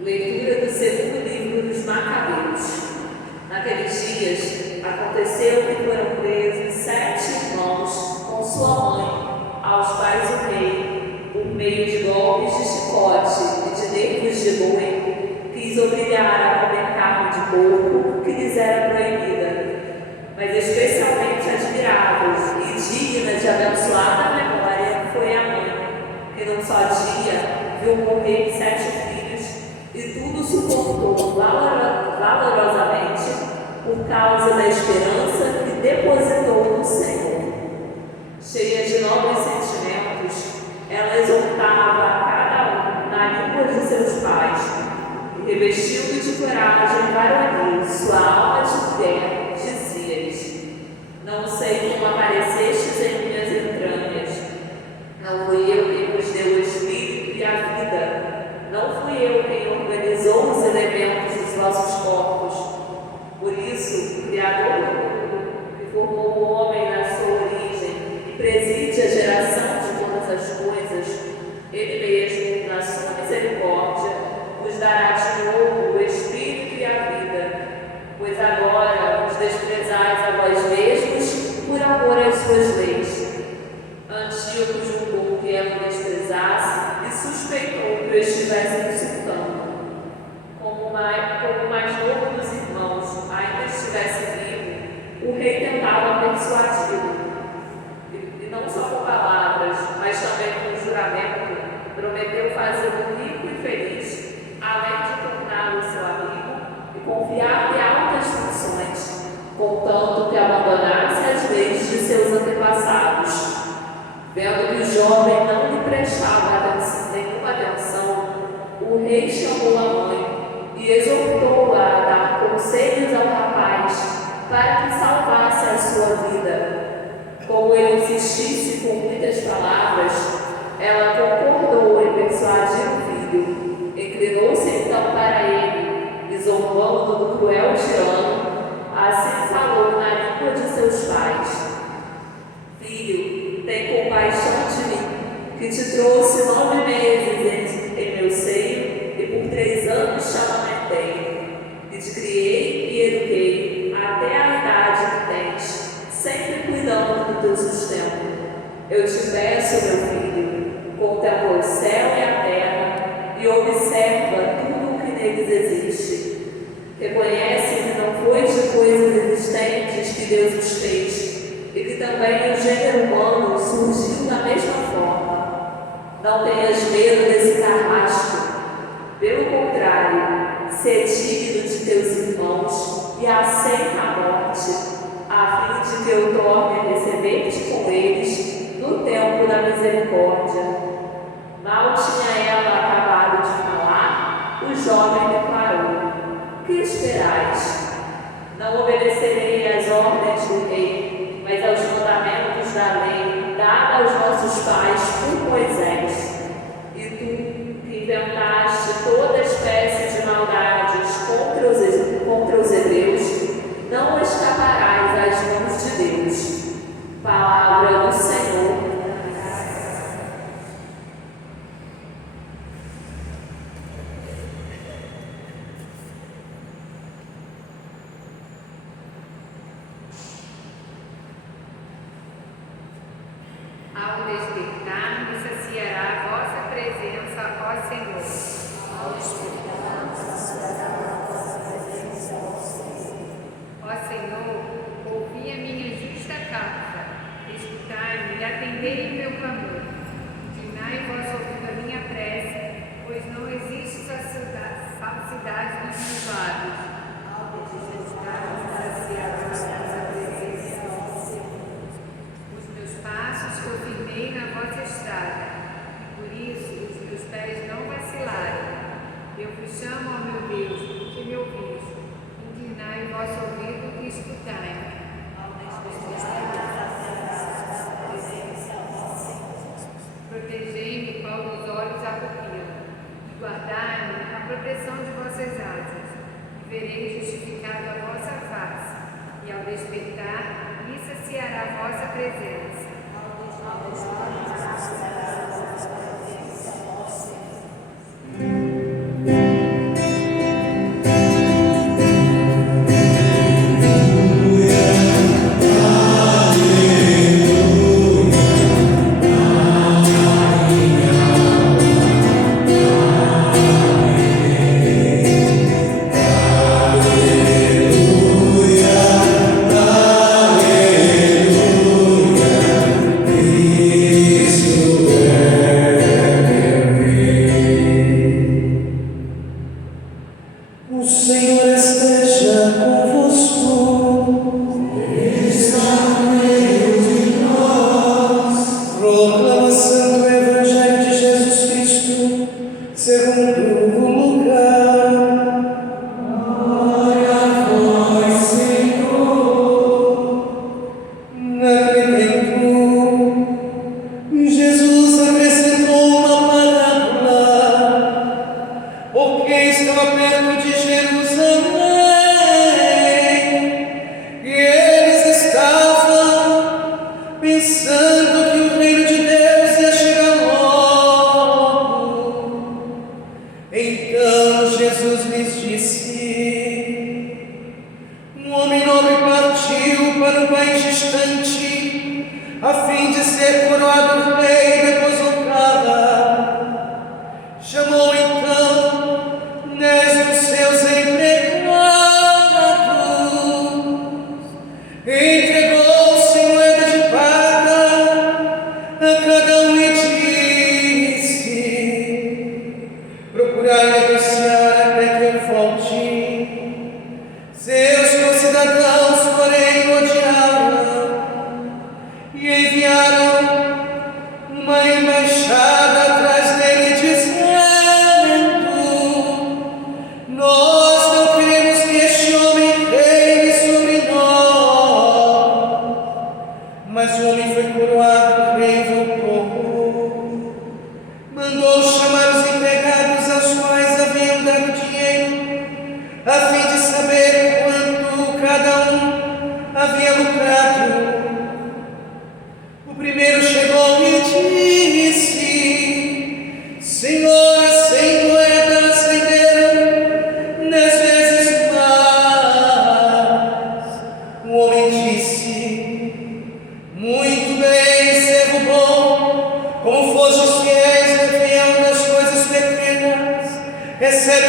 Leitura do segundo livro dos Macabeus. Naqueles dias, aconteceu que foram presos 7 irmãos com sua mãe, aos quais o rei, por meio de golpes de chicote e de nervos de boi, quis obrigar a comer carne de porco que lhes era proibida. Mas especialmente admirável e digna de abençoada memória foi a mãe, que num só dia viu morrer 7 filhos e tudo suportou valorosamente por causa da esperança que depositou no Senhor. Cheia de nobres sentimentos, ela exortava a cada um na língua de seus pais e, revestindo de coragem varonil sua alma de mulher, dizia-lhes: não sei como aparecestes em minhas entranhas. Não fui eu quem vos deu o espírito e a vida. Não fui eu quem organizou os elementos dos vossos corpos. Por isso, o Criador do mundo, que formou o homem na sua origem e preside a geração de todas as coisas, Ele mesmo, na sua misericórdia, vos dará de novo o espírito e a vida. Pois agora vos desprezais a vós mesmos por amor às suas leis. Antíoco julgou que ela o desprezasse e suspeitou que o estivesse insultando. Como o mais novo dos irmãos ainda estivesse vivo, o rei tentava persuadi-lo. E não só com palavras, mas também com juramento, prometeu fazê-lo rico e feliz, além de torná-lo seu amigo e confiar-lhe altas funções, contanto que abandonasse as leis de seus antepassados. Vendo que o jovem não lhe prestava nenhuma atenção, o rei chamou a mãe e exortou-a a dar conselhos ao rapaz para que salvasse a sua vida. Como ele insistisse com muitas palavras, ela concordou em persuadir o filho. Inclinou-se então para ele, e zombando do cruel tirano, assim falou na língua de seus pais: Filho, tem compaixão de mim, que te trouxe 9 meses em meu seio e por 3 anos te amamentei, e te criei e eduquei até a idade que tens, sempre cuidando do teu sustento. Eu te peço, meu filho, contempla o céu e a terra e observa tudo o que neles existe. Reconhece que não foi de coisas existentes que Deus os fez, e que também o gênero humano surgiu da mesma forma. Não tenhas medo desse carrasco. Pelo contrário, sê digno de teus irmãos e aceita a morte, a fim de que eu torne a receber-te com eles no tempo da misericórdia. Mal tinha ela acabado de falar, o jovem declarou: que esperais? Não obedecerei às ordens do rei, mas aos mandamentos da lei dada aos nossos pais por Moisés. E tu, que inventaste toda espécie de maldades contra os hebreus, não escaparás às mãos de Deus. Palavra do Senhor. Ao despertar, me saciará a vossa presença, ó Senhor. Ao despertar, me saciará a vossa presença, ó Senhor. Ó Senhor, ouvi a minha justa causa, escutai-me e atendei o meu clamor. Inclinai vós ouvido a minha prece, pois não existe falsidade nos meus lábios. Ao despertar, me saciará a vossa presença, ó Senhor. Passos que eu firmei na vossa estrada, por isso os meus pés não vacilaram. Eu vos chamo, ó meu Deus, porque me ouvis. Inclinai o vosso ouvido e escutai-me. Protegei-me qual dos olhos a pupila, e guardai-me a proteção de vossas asas. E verei justificado a vossa face, e ao despertar, me saciará a vossa presença.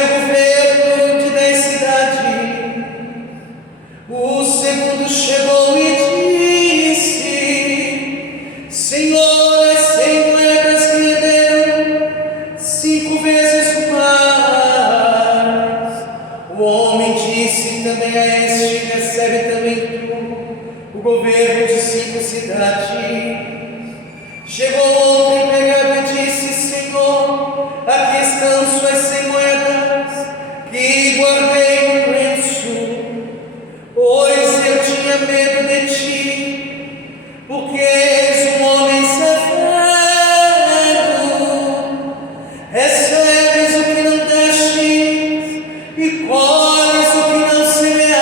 recebe o governo de 10 cidades. O segundo chegou e disse: Senhor, as 100 moedas que lhe deram, 5 vezes mais. O homem disse também a este: recebe também tu o governo de 5 cidades. Chegou outro empregado e disse: Senhor, aqui estão suas 100 moedas que guardei no lenço, pois eu tinha medo de ti, porque és um homem severo. Recebes o que não deste e colhes o que não semeaste.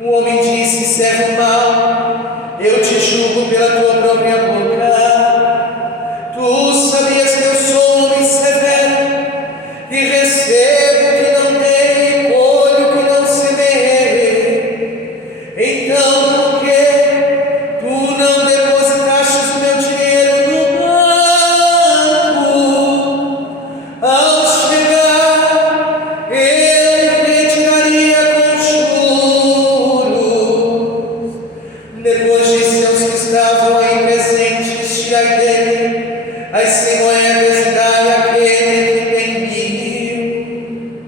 O homem disse: servo mau, eu te julgo pela tua própria boca. Tu sabias que eu sou um homem severo, e recebo o que não dei e colho o que não semeei. Então, por que tu não depositaste o meu dinheiro no banco? Ao chegar, eu retiraria com juros. Depois disse aos que estavam aí presentes: tirai dele as 100 moedas e dai àquele que tem 1000.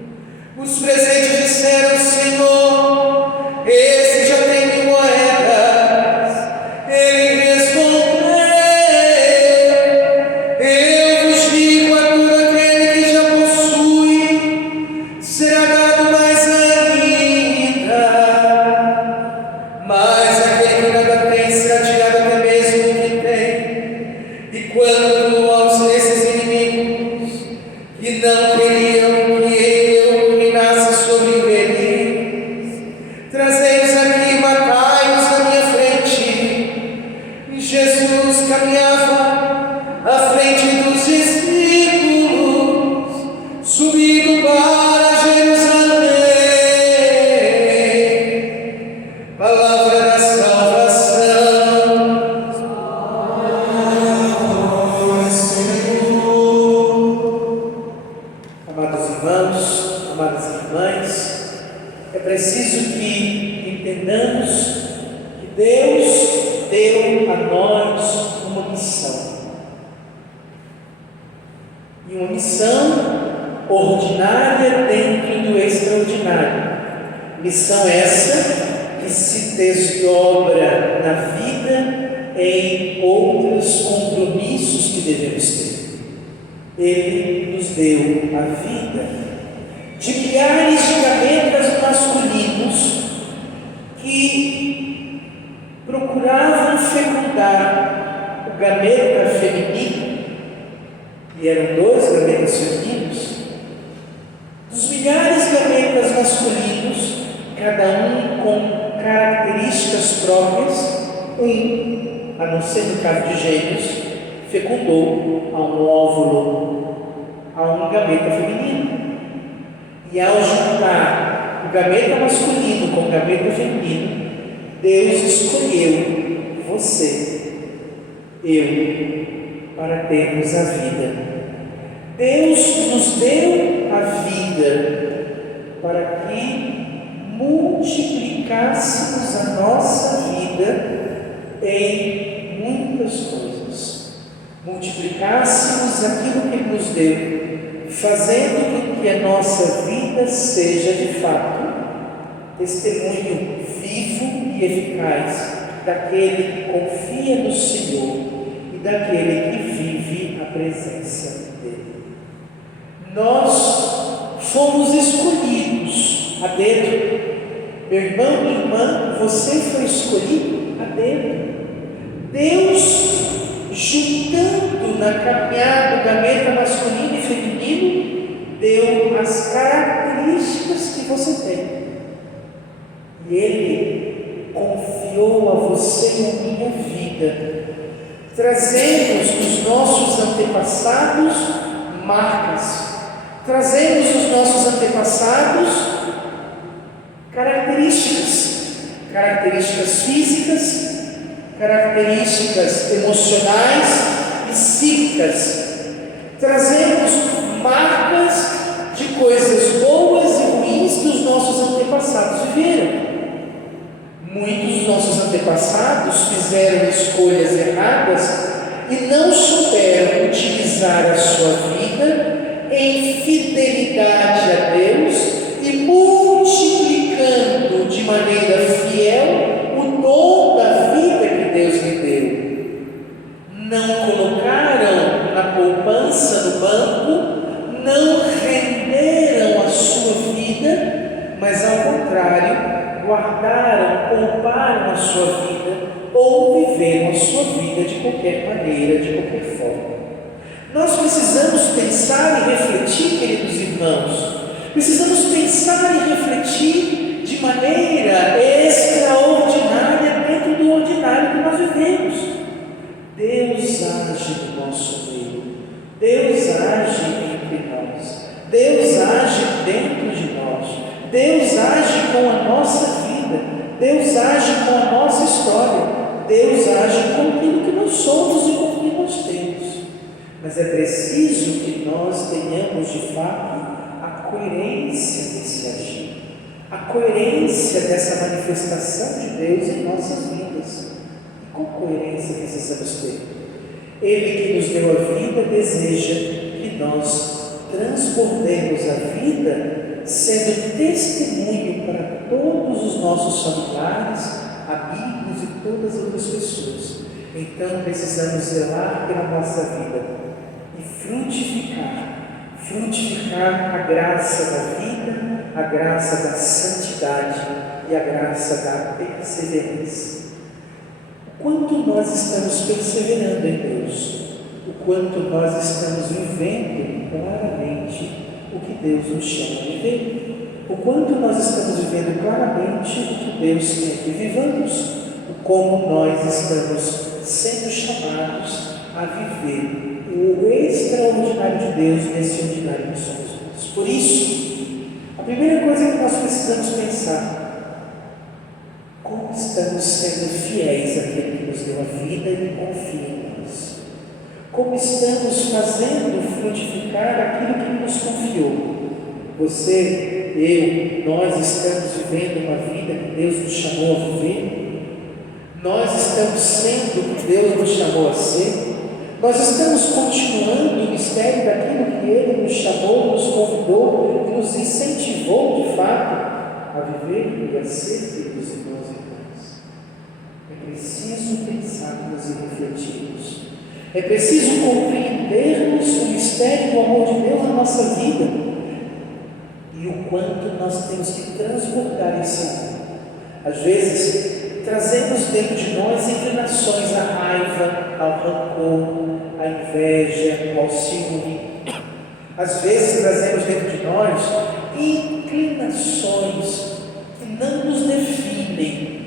Os presentes disseram: Senhor, esse já tem 1000 moedas. Ele respondeu: eu vos digo, a todo aquele que já possui será dado mais ainda, mas aquele que nada tem será tirado até mesmo o que tem. E quanto aos esses inimigos que não queriam que eu reinasse sobre eles, trazei-os aqui e matai-os na minha frente. E Jesus caminhava à frente dos discípulos, subindo para Jerusalém. Palavra da salvação. Amados irmãos, amadas irmãs, é preciso que entendamos que Deus deu a nós uma missão. E uma missão ordinária dentro do extraordinário. Missão essa que se desdobra na vida em outros compromissos que devemos ter. Ele nos deu a vida de milhares de gametas masculinos que procuravam fecundar o gameta feminino, e eram 2 gametas femininos. Dos milhares de gametas masculinos, cada um com características próprias, a não ser no caso de gêmeos, fecundou a um óvulo, a um gameta feminino. E ao juntar o gameta masculino com o gameta feminino, Deus escolheu você, eu, para termos a vida. Deus nos deu a vida para que multiplicássemos a nossa vida em muitas coisas. Multiplicássemos aquilo que Ele nos deu, fazendo com que a nossa vida seja de fato testemunho vivo e eficaz daquele que confia no Senhor e daquele que vive a presença dEle. Nós fomos escolhidos a dedo. Meu irmão, minha irmã, você foi escolhido a dedo. Deus, juntando na caminhada o gameta masculino e feminino, deu as características que você tem. E Ele confiou a você e a minha vida, trazendo dos nossos antepassados marcas, trazemos dos nossos antepassados características físicas, características emocionais e psíquicas. Trazemos antepassados fizeram escolhas erradas e não souberam utilizar a sua vida em fidelidade a Deus e multiplicando de maneira fiel o dom da vida que Deus lhe deu. Não colocaram na poupança no banco, não renderam a sua vida, mas ao contrário, guardaram, pouparam a sua vida ou viveram a sua vida de qualquer maneira, de qualquer forma. Nós precisamos pensar e refletir, queridos irmãos, precisamos pensar e refletir de maneira extraordinária dentro do ordinário que nós vivemos. Deus age no nosso meio, Deus age entre nós, Deus age dentro de nós, Deus age com a nossa vida, Deus age com a nossa história, Deus age com aquilo que nós somos e com o que nós temos. Mas é preciso que nós tenhamos de fato a coerência desse agir, a coerência dessa manifestação de Deus em nossas vidas. Com coerência precisamos ter. Ele que nos deu a vida deseja que nós transbordemos a vida sendo testemunho para todos os nossos familiares, amigos e todas as outras pessoas. Então precisamos zelar pela nossa vida e frutificar a graça da vida, a graça da santidade e a graça da perseverança. O quanto nós estamos perseverando em Deus, o quanto nós estamos vivendo claramente o que Deus nos chama a viver, o quanto nós estamos vivendo claramente o que Deus quer que vivamos, o como nós estamos sendo chamados a viver o extraordinário de Deus nesse ordinário que somos nós. Por isso, a primeira coisa que nós precisamos pensar: como estamos sendo fiéis àquele que nos deu a vida e confia em nós? Como estamos fazendo frutificar aquilo que nos confiou? Você, eu, nós estamos vivendo uma vida que Deus nos chamou a viver? Nós estamos sendo o que Deus nos chamou a ser? Nós estamos continuando o mistério daquilo que Ele nos chamou, nos convidou e nos incentivou de fato a viver e a ser, queridos irmãos e irmãs. É preciso pensarmos e refletirmos. É preciso compreendermos o mistério do amor de Deus na nossa vida e o quanto nós temos que transbordar esse amor. Às vezes, trazemos dentro de nós inclinações à raiva, ao rancor, à inveja, ao ciúme. Às vezes, trazemos dentro de nós inclinações que não nos definem.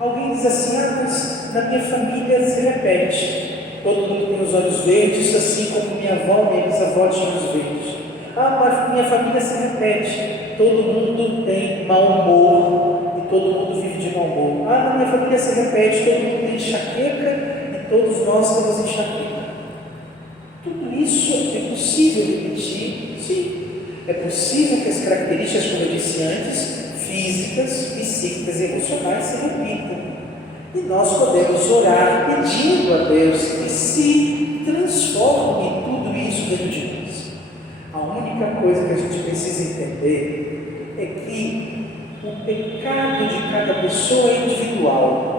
Alguém diz assim: mas na minha família se repete. Todo mundo tem os olhos verdes, assim como minha avó, minha bisavó tinha os verdes. Mas minha família se repete. Todo mundo tem mau humor e todo mundo vive de mau humor. Na minha família se repete. Todo mundo tem enxaqueca e todos nós temos enxaqueca. Tudo isso é possível repetir? Sim. É possível que as características, como eu disse antes, físicas, psíquicas e emocionais se repitam. E nós podemos orar pedindo a Deus que se transforme tudo isso dentro de nós. A única coisa que a gente precisa entender é que o pecado de cada pessoa é individual.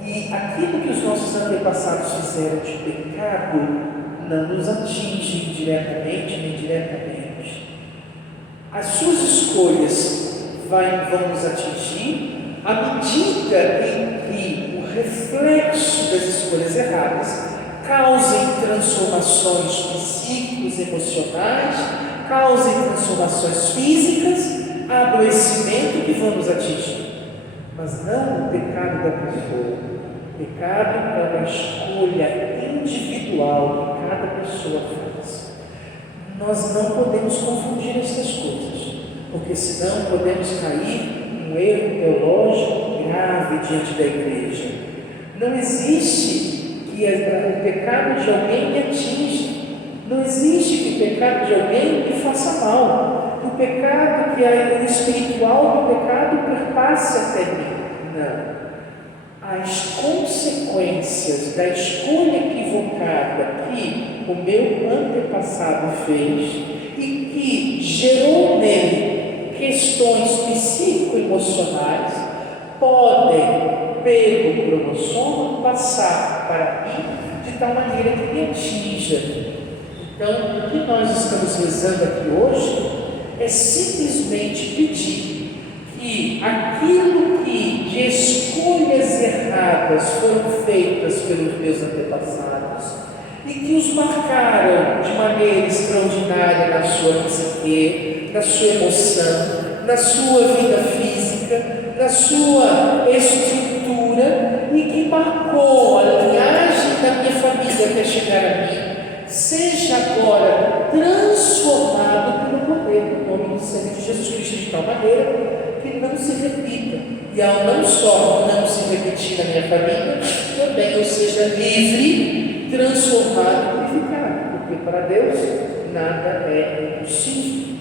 E aquilo que os nossos antepassados fizeram de pecado não nos atinge diretamente nem indiretamente. As suas escolhas vão nos atingir à medida em que o reflexo das escolhas erradas causem transformações psíquicas, emocionais, causem transformações físicas, adoecimento que vão nos atingir. Mas não o pecado da pessoa. O pecado é uma escolha individual que cada pessoa faz. Nós não podemos confundir essas coisas, porque senão podemos cair um erro teológico grave diante da igreja. Não existe que o pecado de alguém me atinja. Não existe que o pecado de alguém me faça mal. O pecado que é o espiritual do pecado perpassa até mim. Não. as consequências da escolha equivocada que o meu antepassado fez e que gerou nele questões psicoemocionais, podem, pelo cromossomo, passar para mim de tal maneira que me atinja. Então, o que nós estamos rezando aqui hoje é simplesmente pedir que aquilo que de escolhas erradas foram feitas pelos meus antepassados e que os marcaram de maneira extraordinária na sua psique, na sua emoção, na sua vida física, na sua estrutura e que marcou a linhagem da minha família até chegar a mim, seja agora transformado pelo poder do nome do Senhor Jesus Cristo de tal maneira que não se repita. E ao não só não se repetir na minha família, também eu seja livre, transformado e purificado, porque para Deus nada é impossível.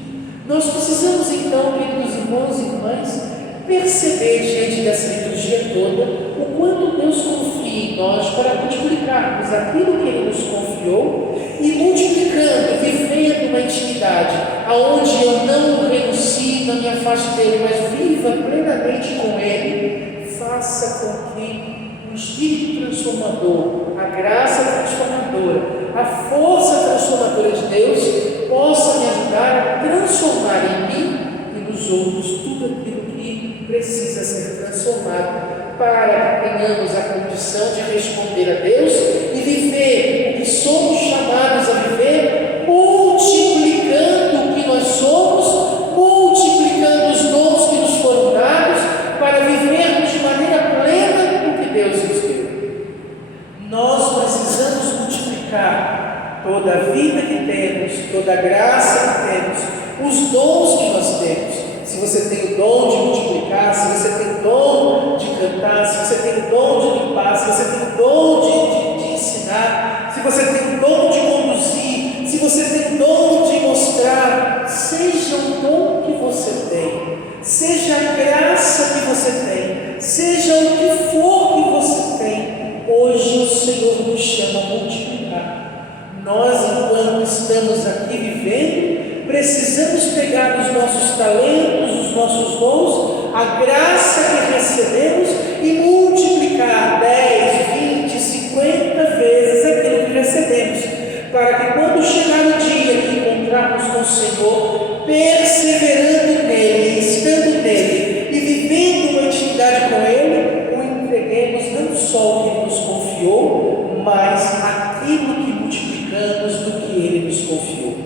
Nós precisamos então, queridos irmãos e irmãs, perceber diante dessa liturgia toda o quanto Deus confia em nós para multiplicarmos aquilo que Ele nos confiou e multiplicando, vivendo uma intimidade aonde eu não renuncie, não me afaste dele, mas viva plenamente com Ele, faça com que o Espírito transformador, a graça transformadora, a força transformadora de Deus possa me ajudar a transformar em mim e nos outros tudo aquilo que precisa ser transformado para que tenhamos a condição de responder a Deus e viver o que somos chamados a viver, multiplicando o que nós somos, multiplicando os dons que nos foram dados para vivermos de maneira plena o que Deus nos deu. Nós precisamos multiplicar toda a vida que temos, toda a graça que temos, os dons que nós temos. Se você tem o dom de multiplicar, se você tem o dom de cantar, se você tem o dom de limpar, se você tem o dom de ensinar, se você tem o dom de conduzir, se você tem o dom de mostrar, seja o dom que você tem, seja a graça que você tem, seja o que for que você tem, hoje o Senhor nos chama a multiplicar. Nós, enquanto estamos aqui vivendo, precisamos pegar os nossos talentos, os nossos dons, a graça que recebemos e multiplicar 10, 20, 50 vezes aquilo que recebemos, para que quando chegar o dia que encontrarmos com o Senhor, perseverando nele, estando nele e vivendo uma intimidade com Ele, o entreguemos não só o que Ele nos confiou, mas aquilo que multiplicamos do que Ele nos confiou.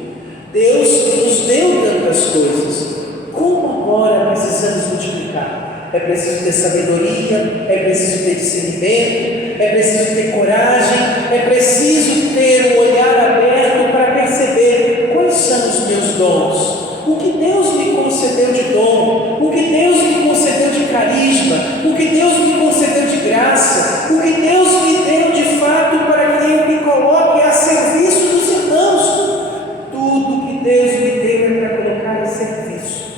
Deus nos deu tantas coisas, como agora precisamos multiplicar? É preciso ter sabedoria, é preciso ter discernimento, é preciso ter coragem, é preciso ter um olhar aberto para perceber quais são os meus dons, o que Deus me concedeu de dom, o que Deus me concedeu de carisma, o que Deus me concedeu de graça, o que Deus me deu de fato para que Ele me coloque a serviço dos irmãos. Tudo que Deus me deu é para colocar a serviço.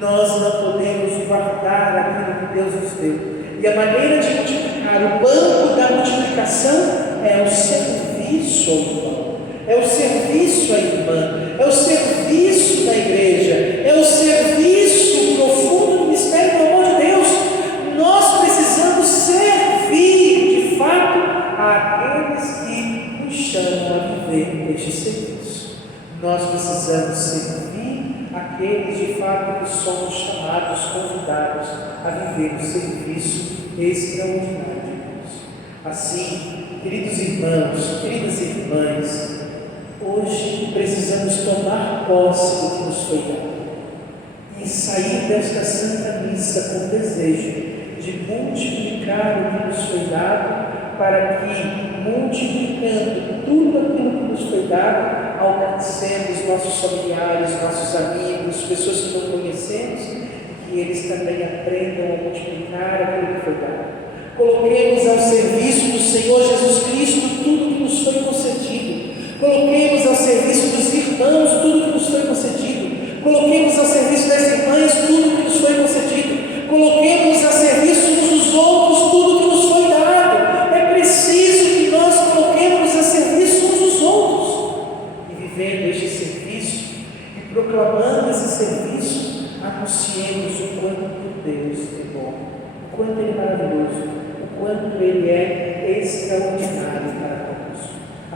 Nós não podemos guardar aquilo que Deus nos deu. E a maneira de multiplicar, o banco da multiplicação é o serviço ao irmão, é o serviço à irmã, é o serviço da igreja, é o serviço profundo do mistério do amor de Deus. Nós precisamos servir de fato àqueles que nos chamam a viver este serviço. Nós precisamos servir aqueles de fato que somos chamados, convidados a viver o serviço extraordinário de Deus. Assim, queridos irmãos, queridas irmãs, hoje precisamos tomar posse do que nos foi dado e sair desta Santa Missa com o desejo de multiplicar o que nos foi dado, para que, multiplicando tudo aquilo que nos foi dado, alcancemos nossos familiares, nossos amigos, pessoas que não conhecemos, e que eles também aprendam a multiplicar aquilo que foi dado. Coloquemos ao serviço do Senhor Jesus Cristo tudo que nos foi concedido. Coloquemos ao serviço dos irmãos tudo que nos foi concedido. Coloquemos ao serviço das irmãs tudo que nos foi concedido. Coloquemos a serviço uns dos outros tudo que nos foi dado.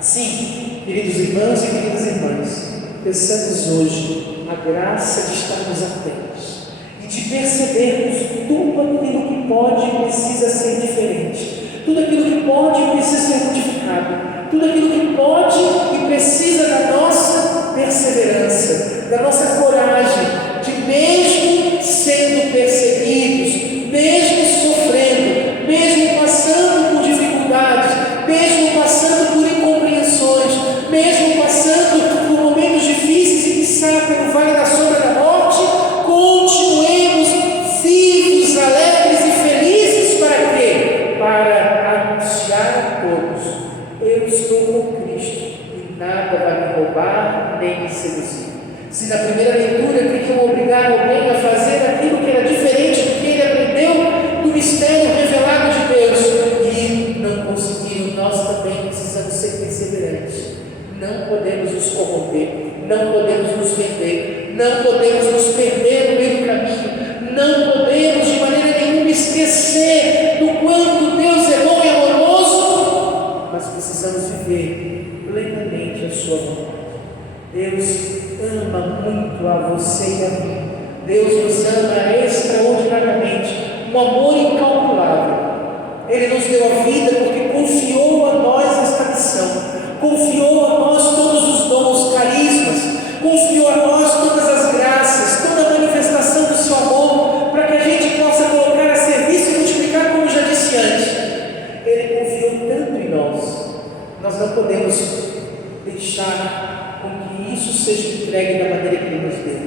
Assim, queridos irmãos e queridas irmãs, peçamos hoje a graça de estarmos atentos e de percebermos tudo aquilo que pode e precisa ser diferente, tudo aquilo que pode e precisa ser modificado, tudo aquilo que pode e precisa da nossa perseverança, da nossa coragem, de mesmo sendo perseguidos, mesmo sofrendo, mesmo passando por dificuldades, mesmo passando por incompreensões, mesmo passando por momentos difíceis e que pelo vale da sombra da morte, continuemos vivos, alegres e felizes. Para quê? Para anunciar a todos: eu estou com Cristo e nada vai me roubar nem me seduzir. Se na primeira leitura queriam obrigar alguém a fazer aquilo que era diferente do que ele aprendeu do mistério revelado de Deus e não conseguiram, nós também precisamos ser perseverantes. Não podemos nos corromper, não podemos nos vender, não podemos nos perder no meio do caminho, não podemos de maneira nenhuma esquecer do quanto Deus é bom e amoroso, mas precisamos viver plenamente a sua vontade. Deus ama muito a você e a mim. Deus nos ama extraordinariamente, um amor incalculável. Ele nos deu a vida porque confiou a nós esta missão, confiou a nós todos os dons, carismas, confiou a nós todas as graças, toda a manifestação do seu amor, para que a gente possa colocar a serviço e multiplicar, como já disse antes. Ele confiou tanto em nós, nós não podemos deixar com que isso seja entregue da maneira que Ele nos deu,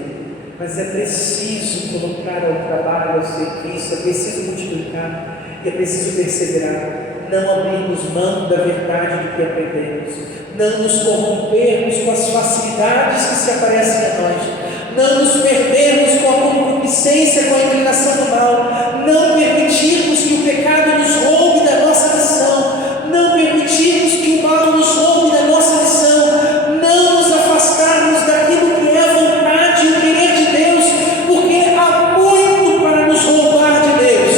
mas é preciso colocar ao trabalho, ao serviço, é preciso multiplicar e é preciso perseverar. Não abrirmos mão da verdade do que aprendemos, não nos corrompermos com as facilidades que se aparecem a nós, não nos perdermos com a concupiscência, com a inclinação do mal, não permitirmos que o pecado nos roube da nossa missão, não permitirmos que o mal nos roube da nossa missão, não nos afastarmos daquilo que é a vontade e o querer de Deus, porque há muito para nos roubar de Deus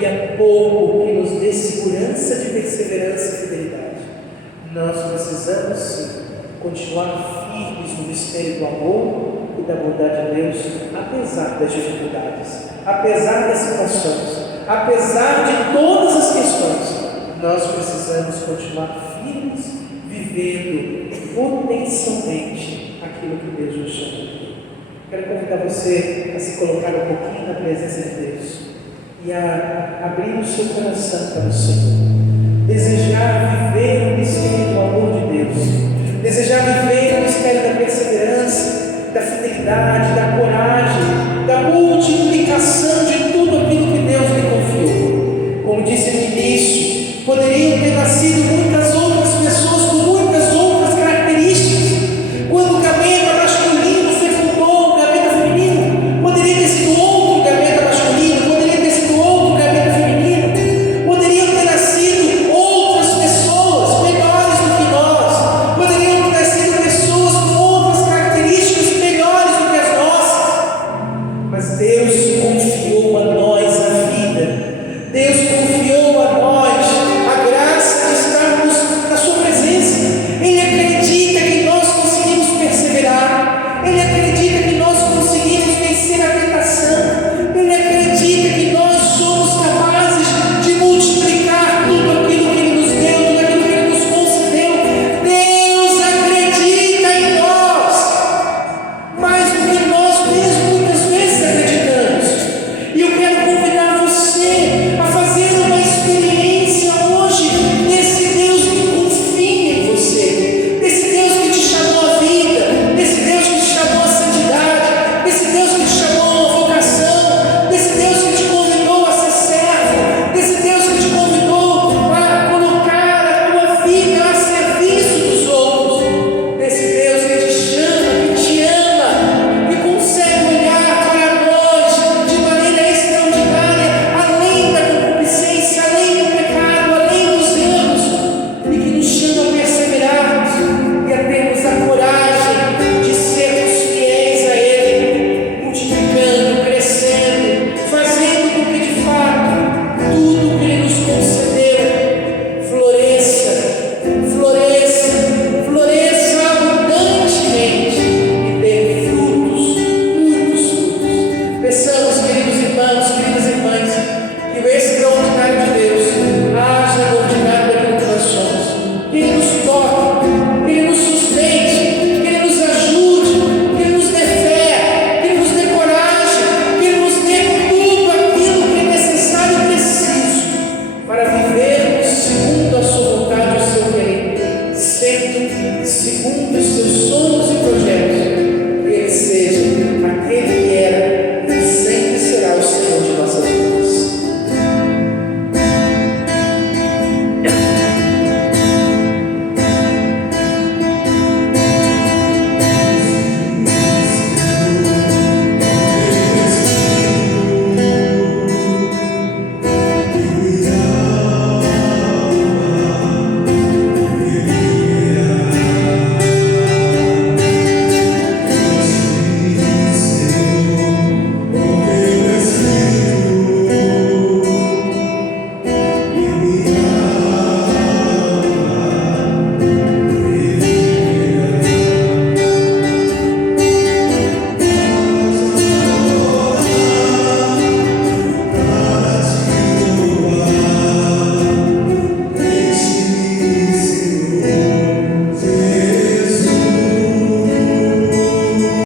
e há pouco que nos dê segurança de perseverança e fidelidade. Nós precisamos sim continuar firmes no mistério do amor e da bondade de Deus, apesar das dificuldades, apesar das situações, apesar de todas as questões. Nós precisamos continuar firmes, vivendo potencialmente aquilo que Deus nos chama. Quero convidar você a se colocar um pouquinho na presença de Deus e a abrir o seu coração para o Senhor. Desejar viver o mistério do amor de Deus, desejar viver o mistério da perseverança, da fidelidade, da coragem, da multiplicação de tudo aquilo que Deus lhe confiou. Como disse no início, poderiam ter nascido muitas outras pessoas com muitas outras características. Quando o gameta masculino fecundou o gameta feminino, poderia ter sido outro gameta masculino, poderia ter sido outro gameta feminino, poderiam ter nascido outras pessoas melhores do que nós, poderiam ter nascido pessoas com outras características melhores do que as nossas, mas Deus segundo os seus sonhos e projetos.